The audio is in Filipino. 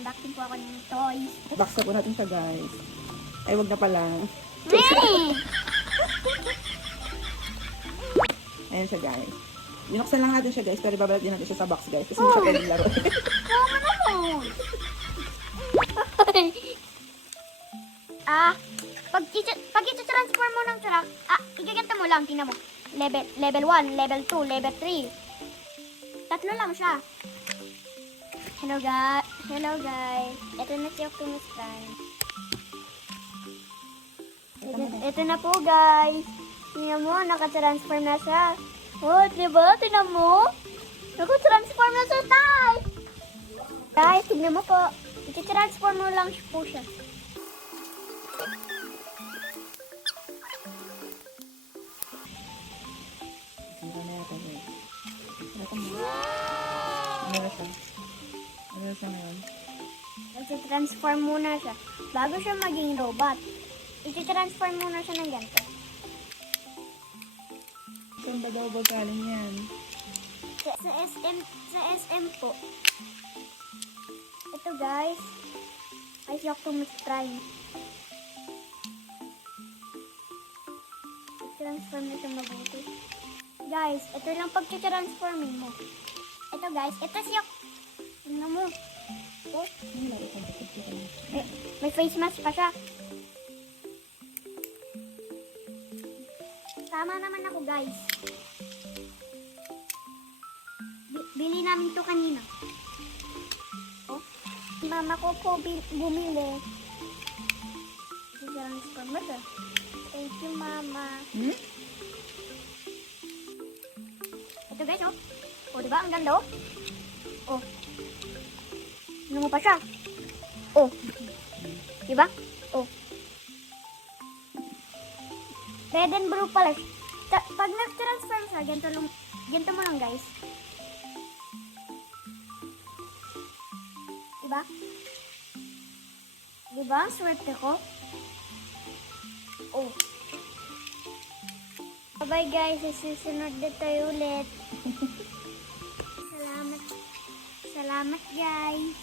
mag-unboxing po ako ng toys. Box na po natin siya, guys. Ay, wag na pala. Ayan siya, guys. Binuksan lang natin siya, guys. Pero ibabalat din natin siya sa box, guys. Kasi hindi siya pwedeng laro. Mama naman! Pag iti-transform mo ng truck, igaganto mo lang, tingnan mo. Level 1, level 2, level 3. Tatlo lang siya. Hello guys. Ito na si Optimus Prime. Ito na po guys. Tingnan mo, naka-transform na siya. Oh, diba? Tingnan mo. Naka-transform na siya, tay. Guys, tingnan mo po. Iti-transform mo lang po siya. Ano na yata, guys. Ano na siya? Ano na siya ngayon? Iti-transform muna siya. Bago siya maging robot, iti-transform muna siya ng ganito. Saan ba daw ba galing yan? Sa SM po. Ito guys, ay si Optimus Prime. I-transform na siya mabuti. Guys, ito lang pag-transforming mo. Ito guys, ito si ano mo? Oh, may face mask pa siya. Tama naman ako guys. Bili namin to kanina. Oh, mama ko po bumili. I-transform mo siya. Thank you, mama. Ito guys, oh. Oh, diba? Ang ganda, oh. Oh. Ano mo pa siya? Oh. Diba? Oh. Red and blue pala. Pag nag-transform siya, ganito mo lang, guys. Diba? Diba? Ang swerte ko. Oh. Bye guys, susunod na tayo ulit. Salamat guys.